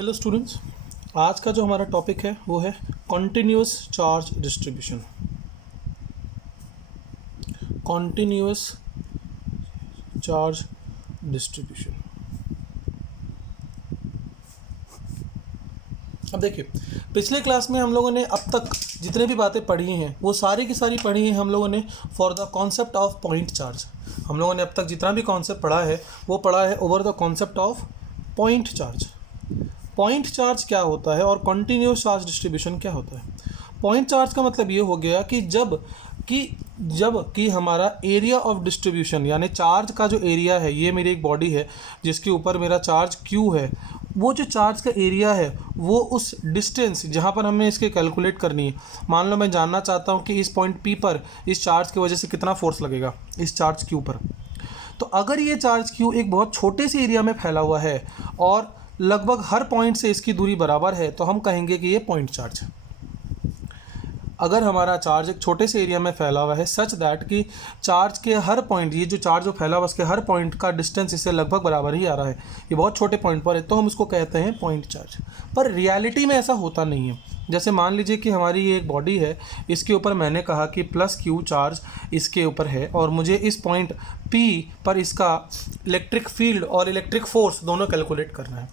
Hello students, आज का जो हमारा टॉपिक है वो है continuous charge distribution. Continuous charge distribution. अब देखिए, पिछले क्लास में हम लोगों ने अब तक जितने भी बातें पढ़ी हैं वो सारी की सारी पढ़ी हैं हम लोगों ने for the concept of point charge. हम लोगों ने अब तक जितना भी कॉन्सेप्ट पढ़ा है वो पढ़ा है over the concept of point charge. Point charge क्या होता है और कॉन्टिन्यूस चार्ज डिस्ट्रीब्यूशन क्या होता है। पॉइंट चार्ज का मतलब ये हो गया कि जब कि हमारा एरिया ऑफ डिस्ट्रीब्यूशन यानी चार्ज का जो एरिया है, ये मेरी एक बॉडी है जिसके ऊपर मेरा चार्ज Q है, वो जो चार्ज का एरिया है वो उस डिस्टेंस जहाँ पर हमें इसके कैलकुलेट करनी है। मान लो मैं जानना चाहता हूँ कि इस पॉइंट P पर इस चार्ज की वजह से कितना फोर्स लगेगा इस चार्ज Q पर। तो अगर ये चार्ज Q एक बहुत छोटे से एरिया में फैला हुआ है और लगभग हर पॉइंट से इसकी दूरी बराबर है तो हम कहेंगे कि ये पॉइंट चार्ज है। अगर हमारा चार्ज एक छोटे से एरिया में फैला हुआ है सच दैट कि चार्ज के हर पॉइंट, ये जो चार्ज जो फैला हुआ है उसके हर पॉइंट का डिस्टेंस इससे लगभग बराबर ही आ रहा है, ये बहुत छोटे पॉइंट पर है, तो हम इसको कहते हैं पॉइंट चार्ज। पर रियलिटी में ऐसा होता नहीं है। जैसे मान लीजिए कि हमारी ये एक बॉडी है, इसके ऊपर मैंने कहा कि +Q चार्ज इसके ऊपर है और मुझे इस पॉइंट P पर इसका इलेक्ट्रिक फील्ड और इलेक्ट्रिक फोर्स दोनों कैलकुलेट करना है।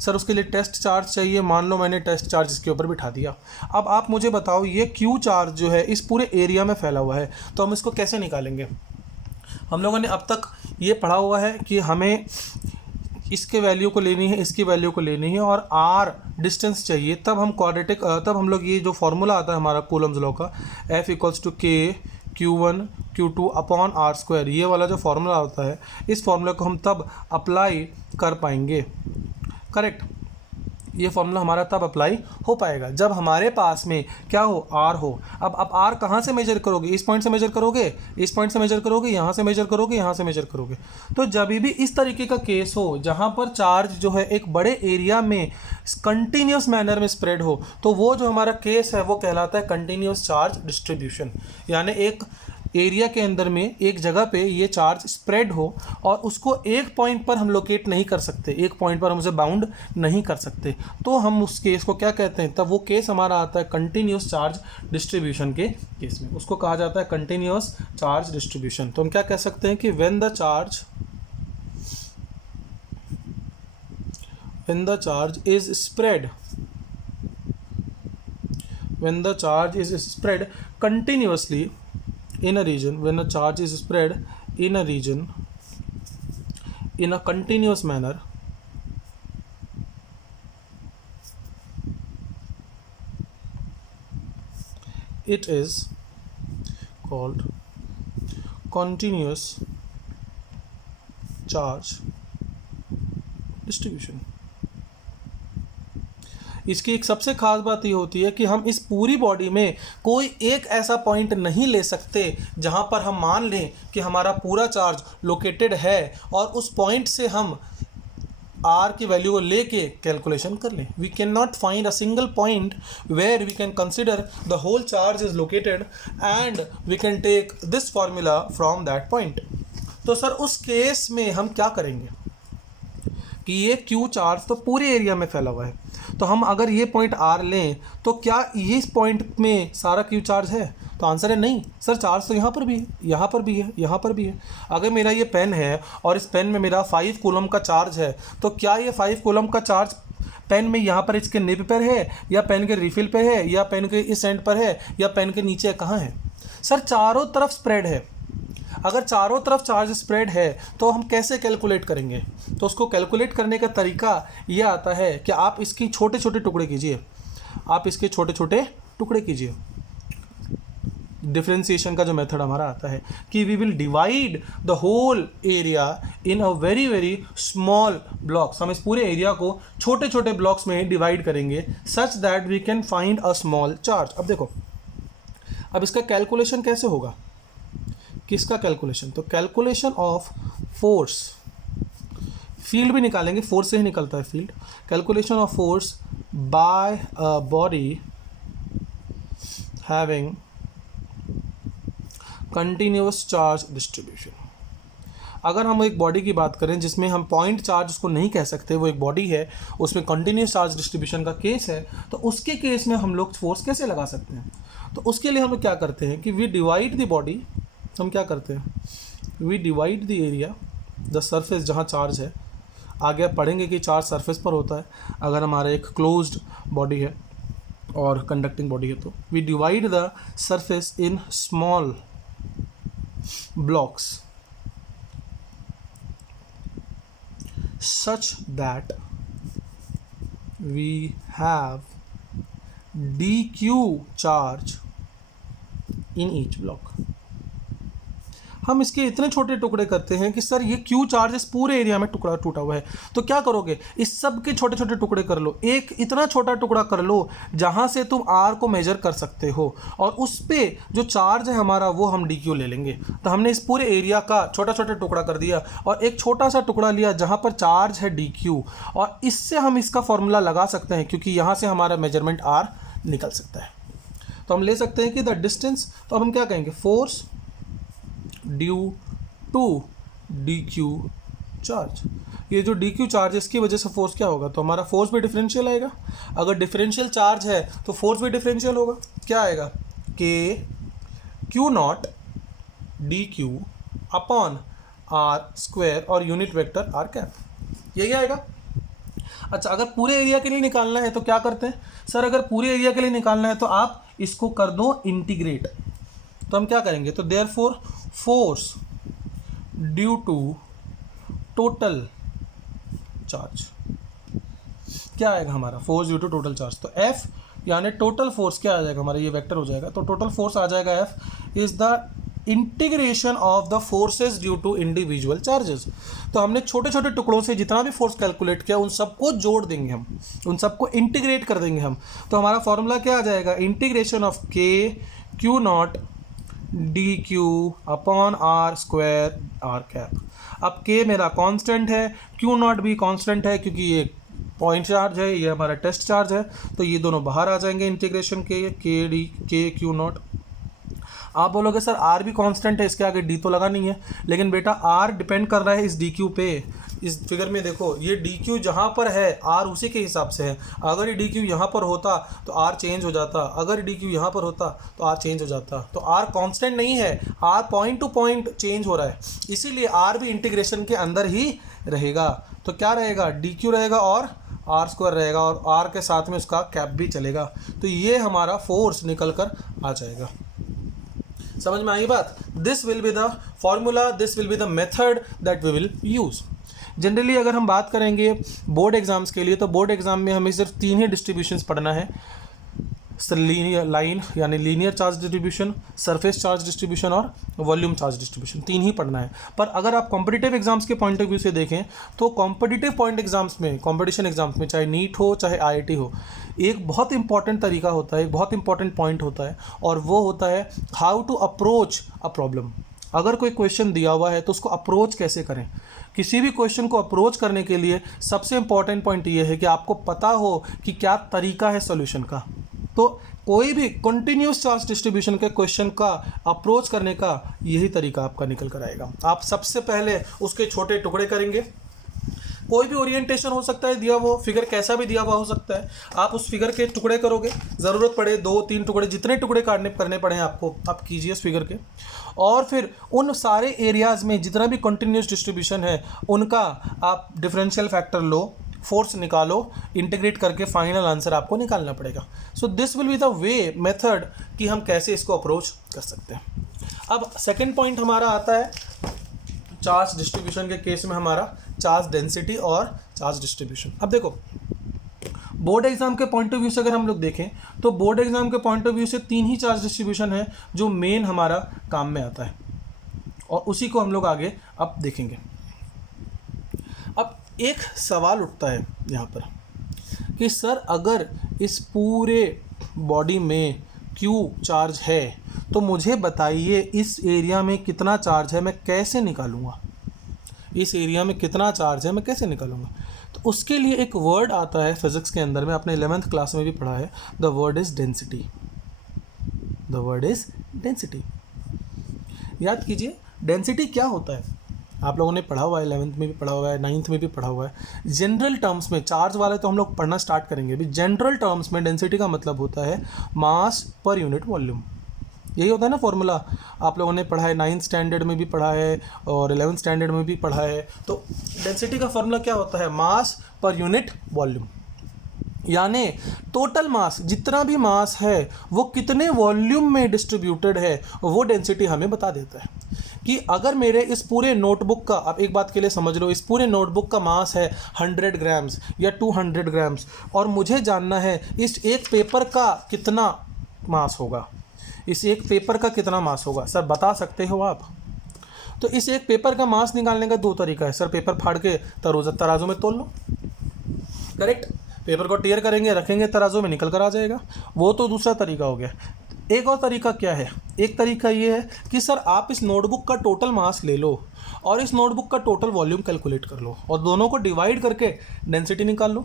सर उसके लिए टेस्ट चार्ज चाहिए, मान लो मैंने टेस्ट चार्ज इसके ऊपर बिठा दिया। अब आप मुझे बताओ ये Q चार्ज जो है इस पूरे एरिया में फैला हुआ है, तो हम इसको कैसे निकालेंगे। हम लोगों ने अब तक ये पढ़ा हुआ है कि हमें इसके वैल्यू को लेनी है, इसकी वैल्यू को लेनी है और r डिस्टेंस चाहिए, तब हम क्वाड्रेटिक तब हम लोग ये जो फॉर्मूला आता है हमारा कूलम्स लॉ का F = K Q1 Q2 upon r², ये वाला जो फॉर्मूला होता है इस फॉर्मूला को हम तब अप्लाई कर पाएंगे। करेक्ट, ये फॉर्मूला हमारा तब अप्लाई हो पाएगा जब हमारे पास में क्या हो, R हो। अब R कहाँ से मेजर करोगे, इस पॉइंट से मेजर करोगे, इस पॉइंट से मेजर करोगे, यहाँ से मेजर करोगे, यहाँ से मेजर करोगे। तो जब भी इस तरीके का केस हो जहाँ पर चार्ज जो है एक बड़े एरिया में कंटिन्यूस मैनर में स्प्रेड हो, तो वो जो हमारा केस है वो कहलाता है कंटिन्यूस चार्ज डिस्ट्रीब्यूशन। यानी एक एरिया के अंदर में एक जगह पे ये चार्ज स्प्रेड हो और उसको एक पॉइंट पर हम लोकेट नहीं कर सकते, एक पॉइंट पर हम उसे बाउंड नहीं कर सकते, तो हम उस केस को क्या कहते हैं, तब वो केस हमारा आता है कंटिन्यूस चार्ज डिस्ट्रीब्यूशन के केस में। उसको कहा जाता है कंटिन्यूस चार्ज डिस्ट्रीब्यूशन। तो हम क्या कह सकते हैं कि when the charge is spread continuously in a region, when a charge is spread in a region in a continuous manner, it is called continuous charge distribution। इसकी एक सबसे खास बात ये होती है कि हम इस पूरी बॉडी में कोई एक ऐसा पॉइंट नहीं ले सकते जहां पर हम मान लें कि हमारा पूरा चार्ज लोकेटेड है और उस पॉइंट से हम R की वैल्यू को लेके कैलकुलेशन कर लें। We can not find a single point where we can consider the whole charge is located and we can take this formula from that point. तो सर उस केस में हम क्या करेंगे कि ये Q चार्ज तो पूरे एरिया में फैला हुआ है, तो हम अगर ये पॉइंट R लें तो क्या ये इस पॉइंट में सारा Q चार्ज है, तो आंसर है नहीं। सर चार्ज तो यहाँ पर भी है, यहाँ पर भी है, यहाँ पर भी है। अगर मेरा ये पेन है और इस पेन में मेरा 5 कूलम का चार्ज है, तो क्या ये 5 कूलम का चार्ज पेन में यहाँ पर इसके निब पर है या पेन के रिफिल पर है या पेन के इस एंड पर है या पेन के नीचे कहाँ है। सर चारों तरफ स्प्रेड है। अगर चारों तरफ चार्ज स्प्रेड है तो हम कैसे कैलकुलेट करेंगे, तो उसको कैलकुलेट करने का तरीका ये आता है कि आप इसकी छोटे छोटे टुकड़े कीजिए, आप इसके छोटे छोटे टुकड़े कीजिए। डिफरेंशिएशन का जो मेथड हमारा आता है कि we will divide the whole area in a very very small blocks. हम इस पूरे एरिया को छोटे छोटे ब्लॉक्स में डिवाइड करेंगे such that we can find a small charge. अब देखो, अब इसका कैलकुलेशन कैसे होगा, किसका कैलकुलेशन, तो कैलकुलेशन ऑफ फोर्स, फील्ड भी निकालेंगे, फोर्स से ही निकलता है field. Calculation of force by a body having continuous charge distribution. अगर हम एक बॉडी की बात करें जिसमें हम पॉइंट चार्ज उसको नहीं कह सकते, वो एक बॉडी है, उसमें कंटिन्यूस चार्ज डिस्ट्रीब्यूशन का केस है, तो उसके केस में हम लोग फोर्स कैसे लगा सकते हैं? तो उसके लिए हम लोग क्या करते हैं कि वी डिवाइड द बॉडी, हम क्या करते हैं, we divide the area, the surface जहाँ चार्ज है, आगे आप पढ़ेंगे कि चार्ज सरफेस पर होता है अगर हमारा एक क्लोज्ड बॉडी है और कंडक्टिंग बॉडी है, तो we divide the surface in small blocks such that we have dq charge in each block. हम इसके इतने छोटे टुकड़े करते हैं कि सर ये क्यू चार्ज इस पूरे एरिया में टुकड़ा टूटा हुआ है, तो क्या करोगे, इस सब के छोटे छोटे टुकड़े कर लो, एक इतना छोटा टुकड़ा कर लो जहां से तुम आर को मेजर कर सकते हो, और उस पे जो चार्ज है हमारा वो हम डी क्यू ले लेंगे। तो हमने इस पूरे एरिया का छोटा छोटा टुकड़ा कर दिया और एक छोटा सा टुकड़ा लिया जहाँ पर चार्ज है डी क्यू, और इससे हम इसका फॉर्मूला लगा सकते हैं क्योंकि यहाँ से हमारा मेजरमेंट आर निकल सकता है। तो हम ले सकते हैं कि द डिस्टेंस, तो अब हम क्या कहेंगे, force due to d q charge. ये जो डी क्यू चार्ज है इसकी वजह से फोर्स क्या होगा, तो हमारा फोर्स भी डिफरेंशियल आएगा। अगर डिफरेंशियल चार्ज है तो फोर्स भी डिफरेंशियल होगा। क्या आएगा, k q naught d q upon r square और यूनिट वेक्टर आर कैप, यही आएगा। अच्छा, अगर पूरे एरिया के लिए निकालना है तो क्या करते हैं, सर अगर पूरे एरिया के लिए निकालना है तो आप इसको कर दो इंटीग्रेट। तो हम क्या करेंगे, तो therefore force due to total charge, क्या आएगा हमारा, force due to total charge, तो एफ यानी टोटल फोर्स क्या आ जाएगा हमारा, ये वेक्टर हो जाएगा, तो टोटल फोर्स आ जाएगा F is the integration of the forces due to individual charges. तो हमने छोटे छोटे टुकड़ों से जितना भी फोर्स कैलकुलेट किया उन सबको जोड़ देंगे हम, उन सबको इंटीग्रेट कर देंगे हम। तो हमारा फॉर्मूला क्या आ जाएगा, integration of k q naught d q upon r square r cap. अब के मेरा कांस्टेंट है, क्यू नॉट भी कांस्टेंट है क्योंकि ये पॉइंट चार्ज है, ये हमारा टेस्ट चार्ज है, तो ये दोनों बाहर आ जाएंगे इंटीग्रेशन के डी के क्यू नॉट। आप बोलोगे सर आर भी कांस्टेंट है, इसके आगे डी तो लगा नहीं है, लेकिन बेटा आर डिपेंड कर रहा है इस डी क्यू पे। इस फिगर में देखो ये डी क्यू जहाँ पर है आर उसी के हिसाब से है। अगर ये डी क्यू यहाँ पर होता तो आर चेंज हो जाता, अगर डी क्यू यहाँ पर होता तो आर चेंज हो जाता। तो आर कांस्टेंट नहीं है, r point to point change हो रहा है, इसीलिए आर भी इंटीग्रेशन के अंदर ही रहेगा। तो क्या रहेगा, डी क्यू रहेगा और आर स्क्वायर रहेगा और आर के साथ में उसका कैप भी चलेगा। तो ये हमारा फोर्स निकल कर आ जाएगा। समझ में आई बात? This will be the formula, this will be the method that we will use. Generally अगर हम बात करेंगे बोर्ड एग्जाम्स के लिए, तो बोर्ड एग्जाम में हमें सिर्फ 3 ही डिस्ट्रीब्यूशंस पढ़ना है, लीनियर लाइन यानी linear charge distribution, surface charge distribution और वॉल्यूम चार्ज डिस्ट्रीब्यूशन, 3 ही पढ़ना है। पर अगर आप कॉम्पिटिटिव एग्जाम्स के पॉइंट ऑफ व्यू से देखें तो कॉम्पिटिटिव पॉइंट एग्जाम्स में, कॉम्पिटिशन एग्जाम्स में, चाहे नीट हो चाहे आईआईटी हो, एक बहुत इंपॉर्टेंट तरीका होता है, एक बहुत इंपॉर्टेंट पॉइंट होता है, और वो होता है how to approach a problem. अगर कोई क्वेश्चन दिया हुआ है तो उसको अप्रोच कैसे करें। किसी भी क्वेश्चन को अप्रोच करने के लिए सबसे इंपॉर्टेंट पॉइंट ये है कि आपको पता हो कि क्या तरीका है सॉल्यूशन का। तो कोई भी कंटिन्यूस चार्ज डिस्ट्रीब्यूशन के क्वेश्चन का अप्रोच करने का यही तरीका आपका निकल कर आएगा। आप सबसे पहले उसके छोटे टुकड़े करेंगे, कोई भी ओरिएंटेशन हो सकता है, दिया वो फिगर कैसा भी दिया हुआ हो सकता है, आप उस फिगर के टुकड़े करोगे, ज़रूरत पड़े 2-3 टुकड़े, जितने टुकड़े करने पड़े हैं आपको आप कीजिए उस फिगर के, और फिर उन सारे एरियाज़ में जितना भी कंटिन्यूस डिस्ट्रीब्यूशन है उनका आप डिफरेंशियल फैक्टर लो, फोर्स निकालो, इंटीग्रेट करके फाइनल आंसर आपको निकालना पड़ेगा। So this will be the way method कि हम कैसे इसको अप्रोच कर सकते हैं। अब सेकेंड पॉइंट हमारा आता है चार्ज डिस्ट्रीब्यूशन के केस में हमारा चार्ज डेंसिटी और चार्ज डिस्ट्रीब्यूशन। अब देखो बोर्ड एग्जाम के पॉइंट ऑफ व्यू से अगर हम लोग देखें तो बोर्ड एग्जाम के पॉइंट ऑफ व्यू से 3 ही चार्ज डिस्ट्रीब्यूशन है जो मेन हमारा काम में आता है, और उसी को हम लोग आगे अब देखेंगे। अब एक सवाल उठता है यहाँ पर कि सर अगर इस पूरे बॉडी में Q चार्ज है तो मुझे बताइए इस एरिया में कितना चार्ज है, मैं कैसे निकालूंगा, इस एरिया में कितना चार्ज है मैं कैसे निकालूंगा। तो उसके लिए एक वर्ड आता है फिजिक्स के अंदर में, आपने 11th क्लास में भी पढ़ा है, the word is density. The word is density. याद कीजिए डेंसिटी क्या होता है। आप लोगों ने पढ़ा हुआ है, 11th में भी पढ़ा हुआ है, 9th में भी पढ़ा हुआ है। जनरल टर्म्स में चार्ज वाले तो हम लोग पढ़ना स्टार्ट करेंगे अभी। जनरल टर्म्स में डेंसिटी का मतलब होता है मास पर यूनिट वॉल्यूम। यही होता है ना फॉर्मूला, आप लोगों ने पढ़ा है, 9th स्टैंडर्ड में भी पढ़ा है और 11th स्टैंडर्ड में भी पढ़ा है। तो डेंसिटी का फॉर्मूला क्या होता है? मास पर यूनिट वॉल्यूम, यानी टोटल मास, जितना भी मास है वो कितने वॉल्यूम में डिस्ट्रीब्यूटेड है, वो डेंसिटी हमें बता देता है। कि अगर मेरे इस पूरे नोटबुक का, आप एक बात के लिए समझ लो, इस पूरे नोटबुक का मास है 100 ग्राम्स या 200 ग्राम्स, और मुझे जानना है इस एक पेपर का कितना मास होगा, इस एक पेपर का कितना मास होगा, सर बता सकते हो आप? तो इस एक पेपर का मास निकालने का 2 तरीका है। सर पेपर फाड़ के तराजू में तोल लो, करेक्ट। पेपर को टीयर करेंगे, रखेंगे तराजू में, निकल कर आ जाएगा। वो तो दूसरा तरीका हो गया। एक और तरीका क्या है? एक तरीका ये है कि सर आप इस नोटबुक का टोटल मास ले लो और इस नोटबुक का टोटल वॉल्यूम कैलकुलेट कर लो और दोनों को डिवाइड करके डेंसिटी निकाल लो।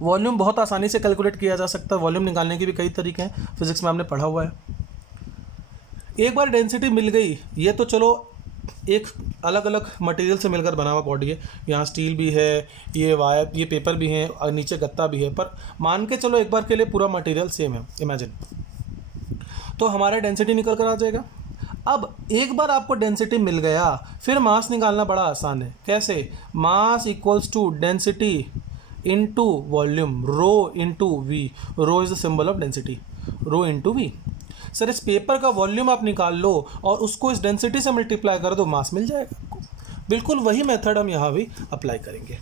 वॉल्यूम बहुत आसानी से कैलकुलेट किया जा सकता है। वॉल्यूम निकालने के भी कई तरीके हैं, फिजिक्स में हमने पढ़ा हुआ है। एक बार डेंसिटी मिल गई, ये तो चलो एक अलग अलग मटेरियल से मिलकर बना हुआ बॉडी है, यहाँ स्टील भी है, ये वायर, ये पेपर भी है और नीचे गत्ता भी है, पर मान के चलो एक बार के लिए पूरा मटेरियल सेम है, इमेजिन, तो हमारा डेंसिटी निकल कर आ जाएगा। अब एक बार आपको डेंसिटी मिल गया, फिर मास निकालना बड़ा आसान है। कैसे? Mass equals to density into volume, rho into V. Rho is the symbol of density, rho into V. Sir इस पेपर का वॉल्यूम आप निकाल लो और उसको इस डेंसिटी से मल्टीप्लाई कर दो, मास मिल जाएगा आपको। बिल्कुल वही मेथड हम यहाँ भी अप्लाई करेंगे।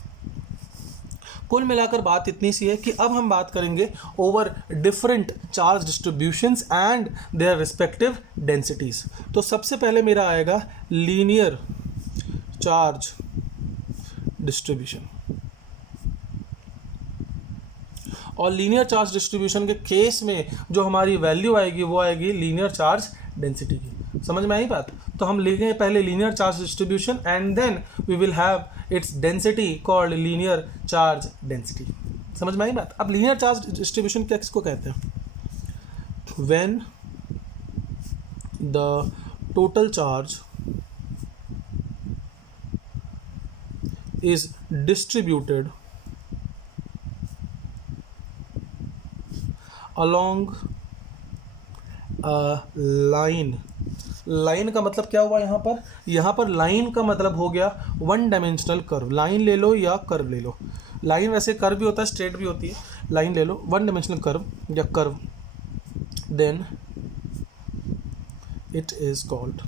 कुल मिलाकर बात इतनी सी है कि अब हम बात करेंगे over different charge distributions and their respective densities. तो सबसे पहले मेरा आएगा लीनियर चार्ज डिस्ट्रीब्यूशन। और लीनियर चार्ज डिस्ट्रीब्यूशन के केस में जो हमारी वैल्यू आएगी वो आएगी लीनियर चार्ज डेंसिटी की। समझ में आई बात? तो हम लिखेंगे पहले linear charge distribution and then we will have its density called linear charge density. समझ में आई बात? अब लीनियर चार्ज डिस्ट्रीब्यूशन किसको कहते हैं? When the total charge is distributed along a line। Line का मतलब क्या हुआ यहाँ पर? यहाँ पर लाइन का मतलब हो गया वन डायमेंशनल कर्व। लाइन ले लो या कर्व ले लो, लाइन वैसे कर्व भी होता है, स्ट्रेट भी होती है, लाइन ले लो, वन डायमेंशनल कर्व या curve, then it is called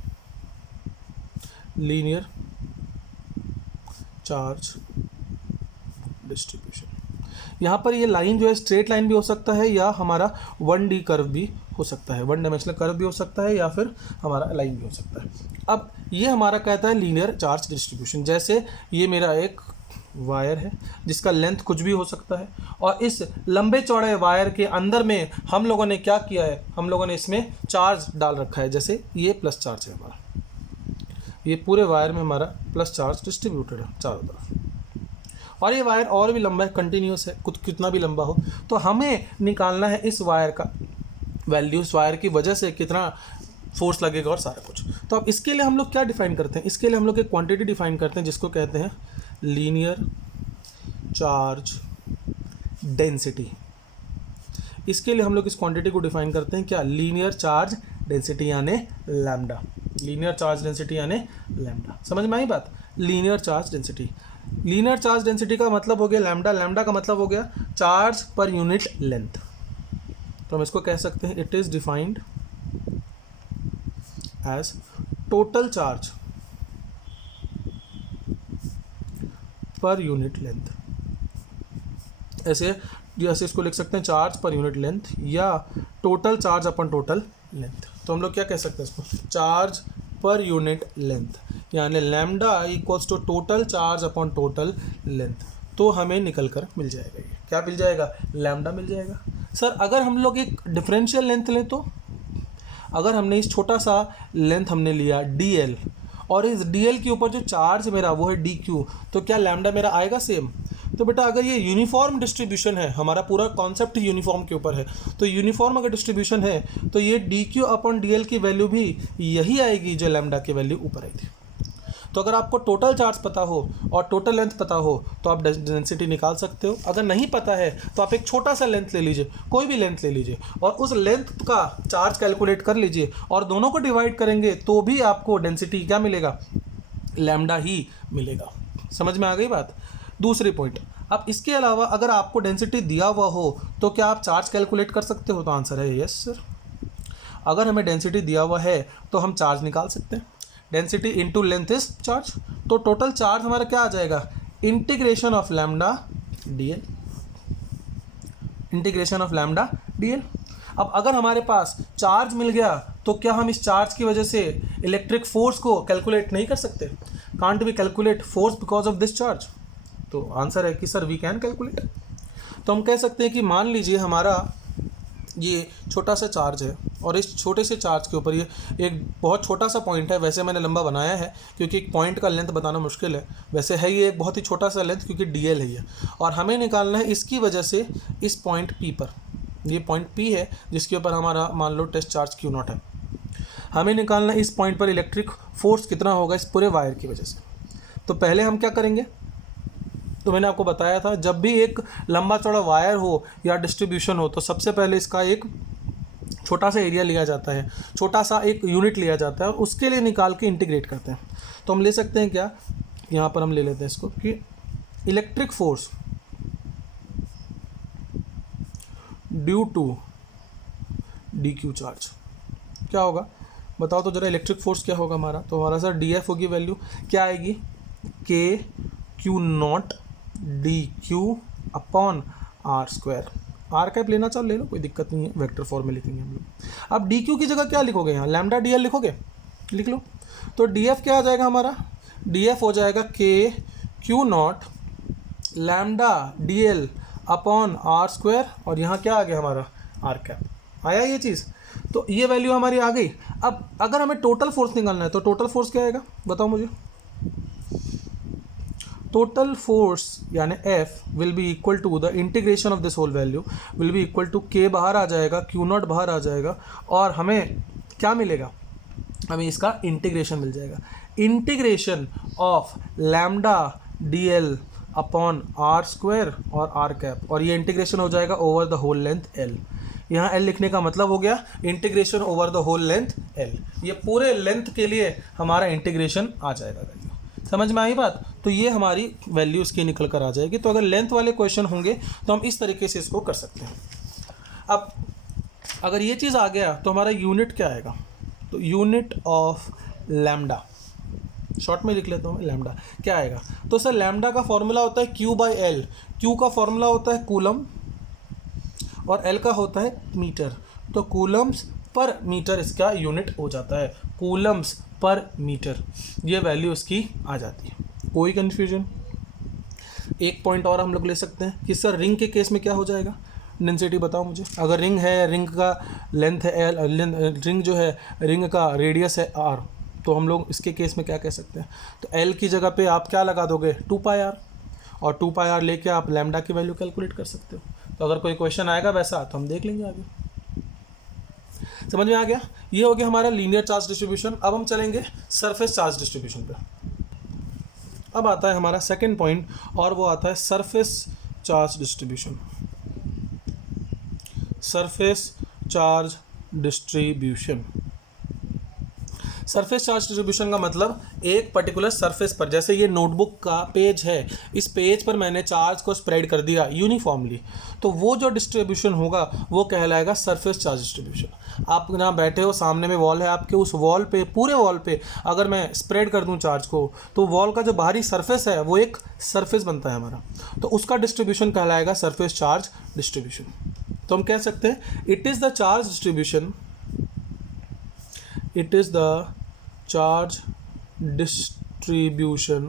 linear charge distribution. यहाँ पर ये लाइन जो है स्ट्रेट लाइन भी हो सकता है या हमारा 1D कर्व भी हो सकता है, वन डायमेंशनल कर्व भी हो सकता है या फिर हमारा लाइन भी हो सकता है। अब ये हमारा कहता है लीनियर चार्ज डिस्ट्रीब्यूशन। जैसे ये मेरा एक वायर है जिसका लेंथ कुछ भी हो सकता है और इस लंबे चौड़े वायर के अंदर में हम लोगों ने क्या किया है? हम लोगों ने इसमें चार्ज डाल रखा है। जैसे ये प्लस चार्ज है हमारा, ये पूरे वायर में हमारा प्लस चार्ज डिस्ट्रीब्यूटेड है चारों तरफ, और ये वायर और भी लंबा है, कंटिन्यूस है, कुछ कितना भी लंबा हो। तो हमें निकालना है इस वायर का वैल्यू, इस वायर की वजह से कितना फोर्स लगेगा और सारा कुछ। तो अब इसके लिए हम लोग क्या डिफाइन करते हैं? इसके लिए हम लोग एक क्वांटिटी डिफाइन करते हैं जिसको कहते हैं लीनियर चार्ज डेंसिटी। इसके लिए हम लोग इस क्वांटिटी को डिफाइन करते हैं क्या? लीनियर चार्ज डेंसिटी यानी लैम्डा। लीनियर चार्ज डेंसिटी यानी लैम्डा। समझ में आई बात? Linear charge density. Linear charge density का मतलब हो गया लैम्डा, लैम्डा का मतलब हो गया चार्ज पर यूनिट लेंथ। तो हम इसको कह सकते हैं it is defined as total charge per unit length. ऐसे इसको लिख सकते हैं चार्ज पर यूनिट लेंथ या total charge upon total length. तो हम लोग क्या कह सकते हैं इसको? चार्ज पर यूनिट लेंथ, यानी lambda equals to total charge upon total length. तो हमें निकल कर मिल जाएगा, ये क्या मिल जाएगा? लैम्डा मिल जाएगा। सर अगर हम लोग एक डिफरेंशियल लेंथ लें तो, अगर हमने इस छोटा सा लेंथ हमने लिया dl और इस dl के ऊपर जो चार्ज मेरा वो है dq, तो क्या लैम्डा मेरा आएगा सेम? तो बेटा अगर ये यूनिफॉर्म डिस्ट्रीब्यूशन है, हमारा पूरा कॉन्सेप्ट यूनिफॉर्म के ऊपर है, तो यूनिफॉर्म अगर डिस्ट्रीब्यूशन है तो ये dq अपॉन dl की वैल्यू भी यही आएगी जो लैम्डा की वैल्यू ऊपर आई थी। तो अगर आपको टोटल चार्ज पता हो और टोटल लेंथ पता हो तो आप डेंसिटी निकाल सकते हो। अगर नहीं पता है तो आप एक छोटा सा लेंथ ले लीजिए, कोई भी लेंथ ले लीजिए और उस लेंथ का चार्ज कैलकुलेट कर लीजिए और दोनों को डिवाइड करेंगे तो भी आपको डेंसिटी क्या मिलेगा, लैम्डा ही मिलेगा। समझ में आ गई बात। दूसरी पॉइंट, अब इसके अलावा अगर आपको डेंसिटी दिया हुआ हो तो क्या आप चार्ज कैलकुलेट कर सकते हो? तो आंसर है यस सर। अगर हमें डेंसिटी दिया हुआ है तो हम चार्ज निकाल सकते हैं। Density into length is charge, तो टोटल चार्ज हमारा क्या आ जाएगा, integration of lambda DL, integration of lambda DL. अब अगर हमारे पास चार्ज मिल गया तो क्या हम इस चार्ज की वजह से इलेक्ट्रिक फोर्स को कैलकुलेट नहीं कर सकते? Can't we calculate force because of this charge? तो आंसर है कि सर वी कैन कैलकुलेट। तो हम कह सकते हैं कि मान लीजिए हमारा ये छोटा सा चार्ज है और इस छोटे से चार्ज के ऊपर ये एक बहुत छोटा सा पॉइंट है। वैसे मैंने लंबा बनाया है क्योंकि एक पॉइंट का लेंथ बताना मुश्किल है, वैसे है ये एक बहुत ही छोटा सा लेंथ क्योंकि डीएल है ये, और हमें निकालना है इसकी वजह से इस पॉइंट पी पर, ये पॉइंट पी है जिसके ऊपर हमारा मान लो टेस्ट चार्ज क्यू नॉट है। हमें निकालना है इस पॉइंट पर इलेक्ट्रिक फोर्स कितना होगा इस पूरे वायर की वजह से। तो पहले हम क्या करेंगे, तो मैंने आपको बताया था जब भी एक लंबा चौड़ा वायर हो या डिस्ट्रीब्यूशन हो तो सबसे पहले इसका एक छोटा सा एरिया लिया जाता है, छोटा सा एक यूनिट लिया जाता है और उसके लिए निकाल के इंटीग्रेट करते हैं। तो हम ले सकते हैं क्या, यहाँ पर हम ले लेते हैं इसको कि electric force due to d q charge क्या होगा, बताओ तो जरा। इलेक्ट्रिक फोर्स क्या होगा हमारा, तो हमारा सर डी एफ होगी, वैल्यू क्या आएगी, k q naught d q upon r square. R cap लेना चाहो ले लो, कोई दिक्कत नहीं है, वेक्टर फॉर्म में लिखेंगे हम लोग। अब डी क्यू की जगह क्या लिखोगे, यहाँ लैम्डा डी एल लिखोगे, लिख लो। तो डी एफ क्या आ जाएगा हमारा, डी एफ हो जाएगा k q naught lambda d l upon r square, और यहाँ क्या आ गया हमारा आर कैप। आया ये चीज़, तो ये वैल्यू हमारी आ गई। अब अगर हमें टोटल फोर्स निकालना है तो टोटल फोर्स क्या आएगा बताओ मुझे। टोटल फोर्स यानी F will be equal to the integration of this whole value will be equal to K बाहर आ जाएगा, Q नॉट बाहर आ जाएगा, और हमें क्या मिलेगा, हमें इसका इंटीग्रेशन मिल जाएगा। Integration of lambda d l upon r square और आर कैप, और ये इंटीग्रेशन हो जाएगा over the whole length L। यहाँ L लिखने का मतलब हो गया integration over the whole length L। ये पूरे लेंथ के लिए हमारा इंटीग्रेशन आ जाएगा वैल्यू। समझ में आई बात। तो ये हमारी वैल्यू इसकी निकल कर आ जाएगी। तो अगर लेंथ वाले क्वेश्चन होंगे तो हम इस तरीके से इसको कर सकते हैं। अब अगर ये चीज़ आ गया तो हमारा यूनिट क्या आएगा, तो यूनिट ऑफ लैम्डा, शॉर्ट में लिख लेता हूँ लैम्डा क्या आएगा। तो सर लैम्डा का फॉर्मूला होता है क्यू बाई एल। क्यू का फॉर्मूला होता है कूलम और एल का होता है मीटर। तो कूलम्स पर मीटर इसका यूनिट हो जाता है, कूलम्स पर मीटर, ये वैल्यू इसकी आ जाती है। कोई कन्फ्यूजन? एक पॉइंट और हम लोग ले सकते हैं कि सर रिंग के केस में क्या हो जाएगा, डेंसिटी बताओ मुझे। अगर रिंग है, रिंग का लेंथ है एल, रिंग जो है रिंग का रेडियस है आर, तो हम लोग इसके केस में क्या कह सकते हैं, तो एल की जगह पे आप क्या लगा दोगे 2πr, और 2πr लेके आप लैम्डा की वैल्यू कैलकुलेट कर सकते हो। तो अगर कोई क्वेश्चन आएगा वैसा तो हम देख लेंगे आगे। समझ में आ गया। ये हो गया हमारा लीनियर चार्ज डिस्ट्रीब्यूशन। अब हम चलेंगे सरफेस चार्ज डिस्ट्रीब्यूशन पे। अब आता है हमारा सेकंड पॉइंट और वो आता है surface charge distribution. Surface charge distribution, surface charge distribution का मतलब एक पर्टिकुलर सरफेस पर, जैसे ये नोटबुक का पेज है, इस पेज पर मैंने चार्ज को स्प्रेड कर दिया यूनिफॉर्मली, तो वो जो डिस्ट्रीब्यूशन होगा वो कहलाएगा सरफेस चार्ज डिस्ट्रीब्यूशन। आप यहाँ बैठे हो, सामने में वॉल है आपके, उस वॉल पे, पूरे वॉल पे अगर मैं स्प्रेड कर दूँ चार्ज को, तो वॉल का जो बाहरी सरफेस है वो एक सरफेस बनता है हमारा, तो उसका डिस्ट्रीब्यूशन कहलाएगा सरफेस चार्ज डिस्ट्रीब्यूशन। तो हम कह सकते हैं it is the charge distribution, it is the charge distribution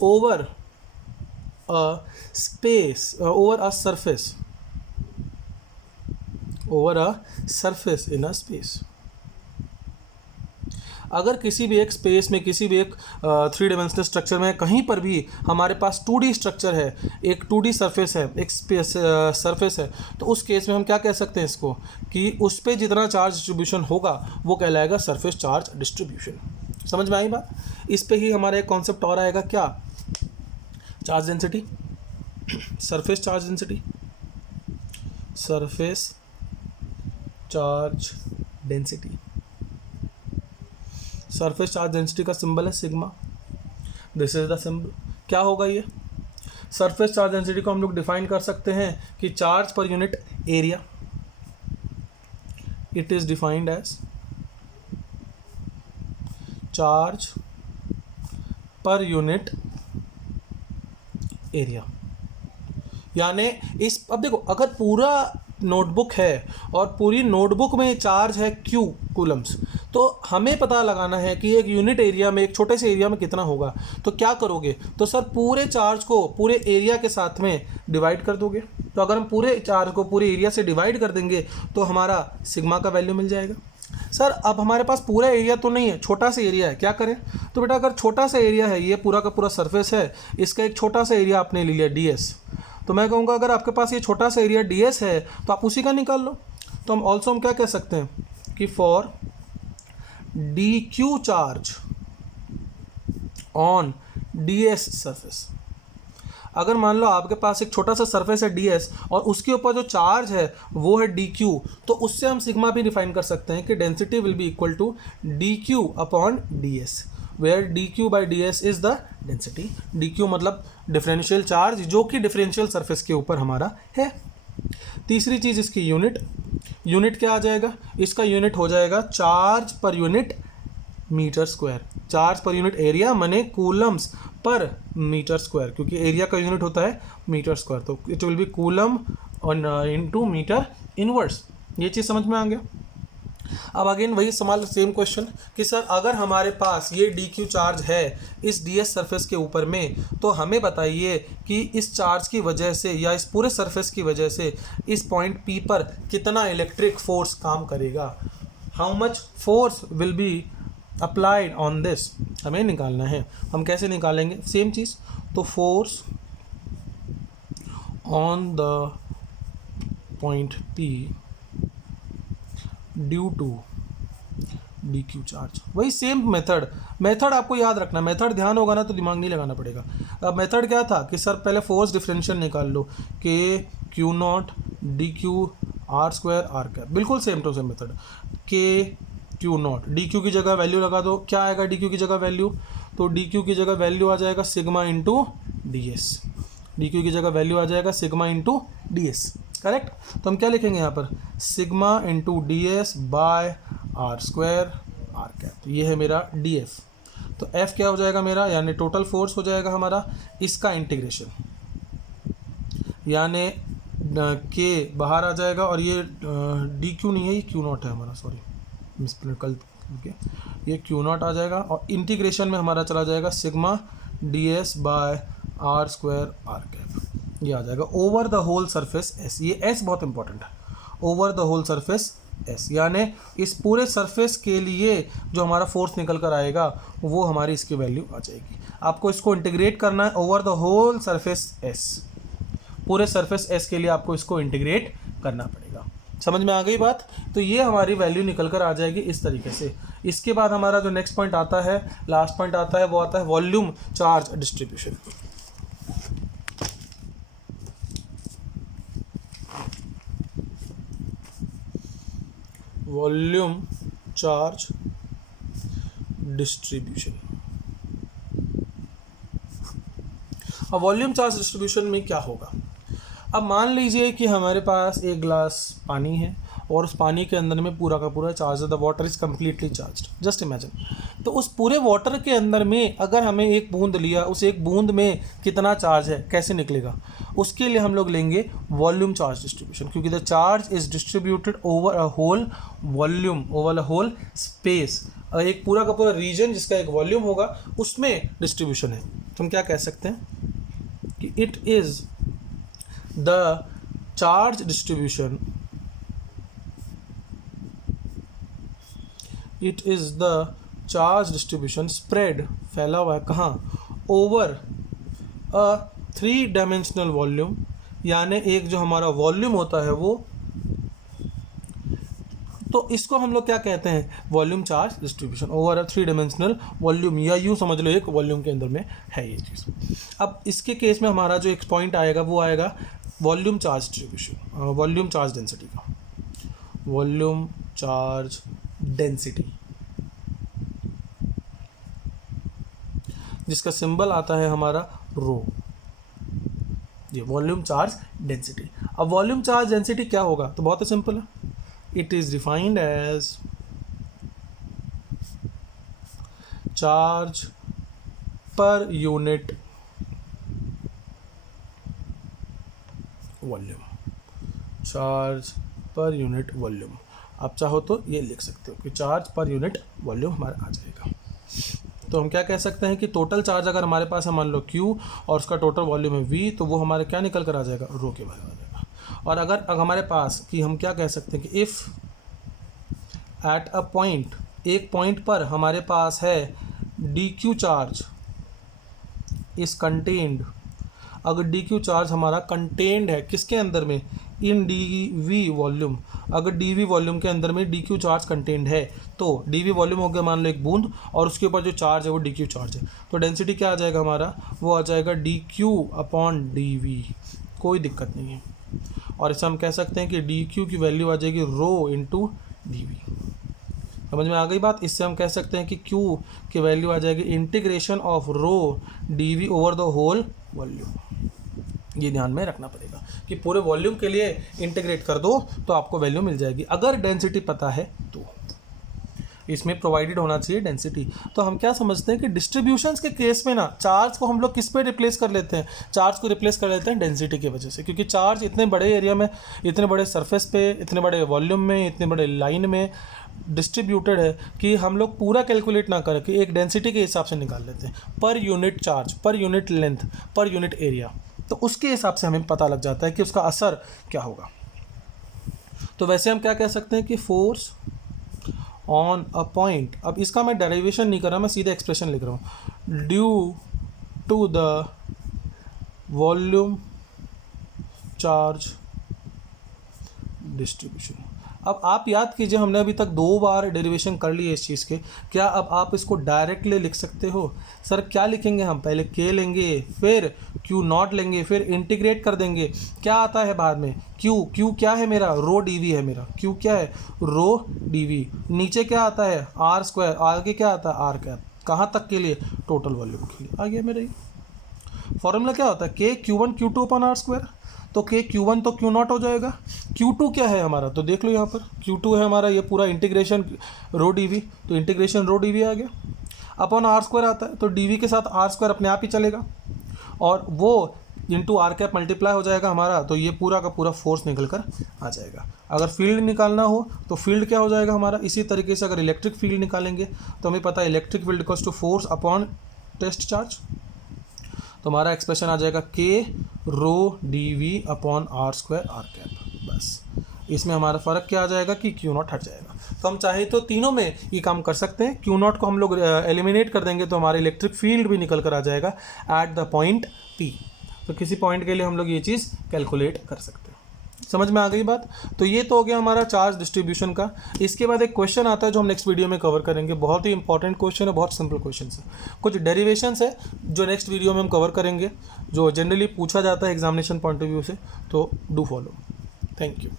over a space, over a surface in a space। अगर किसी भी एक स्पेस में, किसी भी एक 3 डायमेंशनल स्ट्रक्चर में कहीं पर भी हमारे पास 2D स्ट्रक्चर है, एक 2D सरफेस है, एक स्पेस सरफेस है, तो उस केस में हम क्या कह सकते हैं इसको कि उस पर जितना चार्ज डिस्ट्रीब्यूशन होगा वो कहलाएगा सरफेस चार्ज डिस्ट्रीब्यूशन। समझ में आई बात? इस पे ही हमारा एक कॉन्सेप्ट और आएगा, क्या? Charge density, surface charge density, surface charge density. Surface charge density का सिंबल है sigma, this is the symbol. क्या होगा ये? सरफेस चार्ज डेंसिटी को हम लोग डिफाइन कर सकते हैं कि charge per unit area, it is defined as charge per unit area. यानी इस, अब देखो, अगर पूरा नोटबुक है और पूरी नोटबुक में चार्ज है Q कूलम्स, तो हमें पता लगाना है कि एक यूनिट एरिया में, एक छोटे से एरिया में कितना होगा। तो क्या करोगे? तो सर पूरे चार्ज को पूरे एरिया के साथ में डिवाइड कर दोगे। तो अगर हम पूरे चार्ज को पूरे एरिया से डिवाइड कर देंगे तो हमारा सिग्मा का वैल्यू मिल जाएगा। सर अब हमारे पास पूरा एरिया तो नहीं है, छोटा सा एरिया है, क्या करें? तो बेटा अगर छोटा सा एरिया है, ये पूरा का पूरा सरफेस है, इसका एक छोटा सा एरिया आपने ले लिया DS, तो मैं कहूँगा अगर आपके पास ये छोटा सा एरिया DS है तो आप उसी का निकाल लो। तो हम क्या कह सकते हैं कि for DQ charge on DS surface, अगर मान लो आपके पास एक छोटा सा सरफेस है DS और उसके ऊपर जो चार्ज है वो है DQ, तो उससे हम सिग्मा भी डिफाइन कर सकते हैं कि density will be equal to DQ upon DS, where DQ by DS is the density. DQ मतलब डिफरेंशियल चार्ज जो कि डिफरेंशियल सरफेस के ऊपर हमारा है। तीसरी चीज़ इसकी यूनिट क्या आ जाएगा? इसका यूनिट हो जाएगा charge per unit metre square. Charge per unit area माने कूलम्स पर मीटर स्क्वायर, क्योंकि एरिया का यूनिट होता है मीटर स्क्वायर, तो it will be coulomb into metre inverse. ये चीज़ समझ में आ गया? अब अगेन वही सवाल, सेम क्वेश्चन कि सर अगर हमारे पास ये DQ चार्ज है इस DS सरफेस के ऊपर में, तो हमें बताइए कि इस चार्ज की वजह से या इस पूरे सरफेस की वजह से इस पॉइंट P पर कितना इलेक्ट्रिक फोर्स काम करेगा, how much force will be applied on this, हमें निकालना है। हम कैसे निकालेंगे? सेम चीज़, तो force on the point P due to DQ charge, वही सेम मेथड आपको याद रखना। मेथड ध्यान होगा ना तो दिमाग नहीं लगाना पड़ेगा। अब मेथड क्या था कि सर पहले फोर्स डिफरेंशियल निकाल लो, K Q0 DQ R square R cap, बिल्कुल same to same method. K Q0, DQ की जगह वैल्यू लगा दो, क्या आएगा DQ की जगह वैल्यू? तो DQ की जगह वैल्यू आ जाएगा सिग्मा इंटू DS, DQ की जगह वैल्यू आ जाएगा सिग्मा इंटू DS, करेक्ट। तो हम क्या लिखेंगे यहाँ पर? Sigma into DS by R square R cap, ये है मेरा DF। तो F क्या हो जाएगा मेरा, यानी टोटल फोर्स हो जाएगा हमारा, इसका इंटीग्रेशन, यानी K बाहर आ जाएगा और ये DQ नहीं है, ये Q0 है हमारा, सॉरी कल के, ये Q0 आ जाएगा और इंटीग्रेशन में हमारा चला जाएगा sigma DS by R square R cap, ये आ जाएगा over the whole surface S। ये S बहुत इंपॉर्टेंट है, over the whole surface S, यानी इस पूरे सरफेस के लिए जो हमारा फोर्स निकल कर आएगा वो हमारी इसकी वैल्यू आ जाएगी। आपको इसको इंटीग्रेट करना है over the whole surface S, पूरे सरफेस S के लिए आपको इसको इंटीग्रेट करना पड़ेगा। समझ में आ गई बात? तो ये हमारी वैल्यू निकल कर आ जाएगी इस तरीके से। इसके बाद हमारा जो नेक्स्ट पॉइंट आता है, लास्ट पॉइंट आता है, वो आता है volume charge distribution. Volume charge distribution. अब वॉल्यूम चार्ज डिस्ट्रीब्यूशन में क्या होगा? अब मान लीजिए कि हमारे पास एक ग्लास पानी है और उस पानी के अंदर में पूरा का पूरा चार्ज है, the water is completely charged, just imagine. तो उस पूरे वाटर के अंदर में अगर हमें एक बूंद लिया, उस एक बूंद में कितना चार्ज है, कैसे निकलेगा? उसके लिए हम लोग लेंगे वॉल्यूम चार्ज डिस्ट्रीब्यूशन, क्योंकि the charge is distributed over a whole volume, over a whole space, एक पूरा का पूरा रीजन जिसका एक वॉल्यूम होगा उसमें डिस्ट्रीब्यूशन है। तो हम क्या कह सकते हैं कि it is the charge distribution, it is the charge distribution spread, फैला हुआ है कहाँ, ओवर अ 3 डायमेंशनल वॉल्यूम, यानी एक जो हमारा वॉल्यूम होता है वो, तो इसको हम लोग क्या कहते हैं, volume charge distribution over a 3 dimensional volume, या यूँ समझ लो एक वॉल्यूम के अंदर में है ये चीज़। अब इसके केस में हमारा जो एक पॉइंट आएगा वो आएगा volume charge distribution, volume charge density का, वॉल्यूम चार्ज डेंसिटी, जिसका सिंबल आता है हमारा रो, ये वॉल्यूम चार्ज डेंसिटी। अब वॉल्यूम चार्ज डेंसिटी क्या होगा, तो बहुत ही सिंपल है, it is defined as charge per unit volume, charge per unit volume. आप चाहो तो ये लिख सकते हो कि चार्ज पर यूनिट वॉल्यूम हमारा आ जाएगा। तो हम क्या कह सकते हैं कि टोटल चार्ज अगर हमारे पास है मान लो Q और उसका टोटल वॉल्यूम है V, तो वो हमारे क्या निकल कर आ जाएगा, रो के बराबर आ जाएगा। और अगर हमारे पास कि हम क्या कह सकते हैं कि इफ़ एट अ पॉइंट, एक पॉइंट पर हमारे पास है dq चार्ज इज कंटेन्ड, अगर dq चार्ज हमारा कंटेन्ड है किसके अंदर में, इन dv वॉल्यूम, अगर dv वॉल्यूम के अंदर में dq चार्ज कंटेन्ड है, तो dv वॉल्यूम हो गया मान लो एक बूंद, और उसके ऊपर जो चार्ज है वो dq चार्ज है, तो डेंसिटी क्या आ जाएगा हमारा, वो आ जाएगा dq अपॉन dv, कोई दिक्कत नहीं है। और इसे हम कह सकते हैं कि dq की वैल्यू आ जाएगी रो इंटू dv, समझ में आ गई बात। इससे हम कह सकते हैं कि Q की वैल्यू आ जाएगी integration of rho dv over the whole volume. ये ध्यान में रखना पड़ेगा कि पूरे वॉल्यूम के लिए इंटीग्रेट कर दो तो आपको वैल्यू मिल जाएगी, अगर डेंसिटी पता है तो। इसमें प्रोवाइडेड होना चाहिए डेंसिटी। तो हम क्या समझते हैं कि डिस्ट्रीब्यूशंस के केस में ना चार्ज को हम लोग किस पे रिप्लेस कर लेते हैं, चार्ज को रिप्लेस कर लेते हैं डेंसिटी की वजह से, क्योंकि चार्ज इतने बड़े एरिया में, इतने बड़े सरफेस पे, इतने बड़े वॉल्यूम में, इतने बड़े लाइन में डिस्ट्रीब्यूटेड है कि हम लोग पूरा कैलकुलेट ना करके एक डेंसिटी के हिसाब से निकाल लेते हैं, per unit charge, per unit length, पर यूनिट एरिया, तो उसके हिसाब से हमें पता लग जाता है कि उसका असर क्या होगा। तो वैसे हम क्या कह सकते हैं कि फोर्स ऑन अ पॉइंट, अब इसका मैं डेरिवेशन नहीं कर रहा, मैं सीधे एक्सप्रेशन लिख रहा हूँ, due to the volume charge distribution. अब आप याद कीजिए, हमने अभी तक 2 बार डेरिवेशन कर ली है इस चीज़ के, क्या अब आप इसको डायरेक्टली लिख सकते हो? सर क्या लिखेंगे हम, पहले K लेंगे, फिर Q0 लेंगे, फिर इंटीग्रेट कर देंगे, क्या आता है बाद में Q क्या है मेरा, रो dv है मेरा, Q क्या है, रो dv, नीचे क्या आता है r स्क्वायर, आगे क्या आता है r कैप, कहाँ तक के लिए, टोटल वॉल्यूम के लिए। आ गया मेरा ये फॉर्मूला, क्या होता है K Q1 Q2 अपन r स्क्वायर, तो K Q1 तो Q0 हो जाएगा, Q2 क्या है हमारा, तो देख लो यहाँ पर Q2 है हमारा ये पूरा इंटीग्रेशन रो dv, तो इंटीग्रेशन रो dv आ गया, अपॉन r स्क्वायर आता है, तो dv के साथ r स्क्वायर अपने आप ही चलेगा, और वो इंटू आर कैप मल्टीप्लाई हो जाएगा हमारा, तो ये पूरा का पूरा फोर्स निकल कर आ जाएगा। अगर फील्ड निकालना हो तो फील्ड क्या हो जाएगा हमारा, इसी तरीके से अगर इलेक्ट्रिक फील्ड निकालेंगे तो हमें पता है electric field equals to force upon test charge, तो हमारा एक्सप्रेशन आ जाएगा K rho dv upon r square r cap. बस इसमें हमारा फ़र्क क्या आ जाएगा कि Q0 हट जाएगा। तो हम चाहे तो तीनों में ये काम कर सकते हैं, Q0 को हम लोग एलिमिनेट कर देंगे तो हमारा इलेक्ट्रिक फील्ड भी निकल कर आ जाएगा एट द पॉइंट P। तो किसी पॉइंट के लिए हम लोग ये चीज़ कैलकुलेट कर सकते हैं। समझ में आ गई बात। तो ये तो हो गया हमारा चार्ज डिस्ट्रीब्यूशन का। इसके बाद एक क्वेश्चन आता है जो हम नेक्स्ट वीडियो में कवर करेंगे, बहुत ही इंपॉर्टेंट क्वेश्चन है, बहुत सिंपल क्वेश्चन है, कुछ डेरिवेशंस है जो नेक्स्ट वीडियो में हम कवर करेंगे, जो जनरली पूछा जाता है एग्जामिनेशन पॉइंट ऑफ व्यू से। तो डू फॉलो। Thank you.